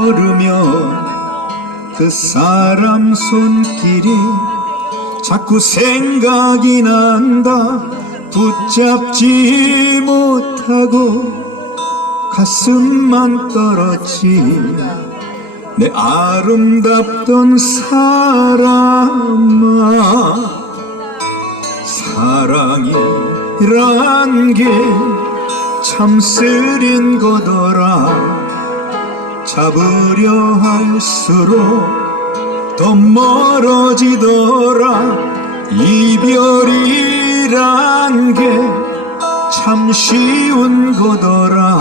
걸으며 그 사람 손길이 자꾸 생각이 난다. 붙잡지 못하고 가슴만 떨었지. 내 아름답던 사람아 사랑이란 게 참 쓰린 거더라 잡으려 할수록 더 멀어지더라. 이별이란 게 참 쉬운 거더라.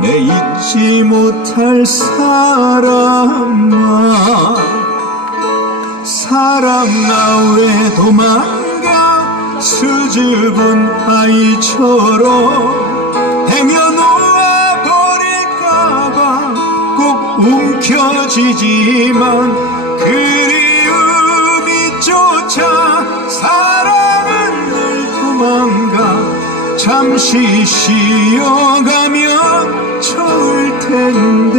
내 잊지 못할 사람아 사랑 나왜 도망가 수줍은 아이처럼 헤며놓 꼭 움켜쥐지만 그리움이 쫓아 사랑은 늘 도망가. 잠시 쉬어가면 좋을 텐데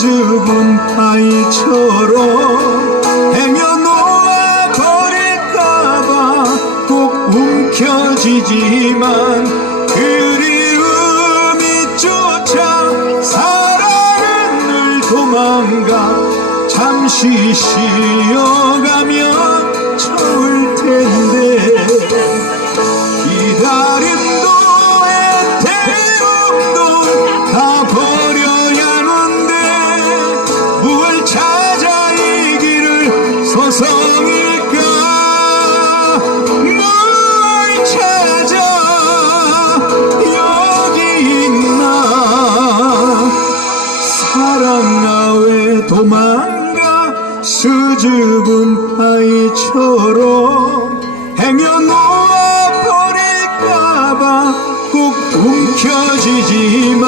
수줍은 아이처럼 헤며 놓아 버릴까봐 꼭 움켜쥐지만 그리움이 쫓아 사랑은 늘 도망가 잠시 쉬어 사랑 나왜 도망가 수줍은 아이처럼 헤며놓아 버릴까봐 꼭 움켜쥐지만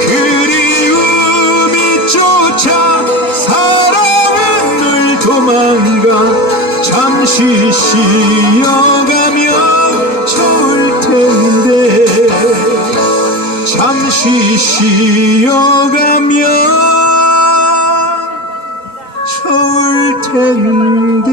그리움이 쫓아 사랑은 늘 도망가 잠시 쉬어가면 잠시 쉬어가면 좋을 텐데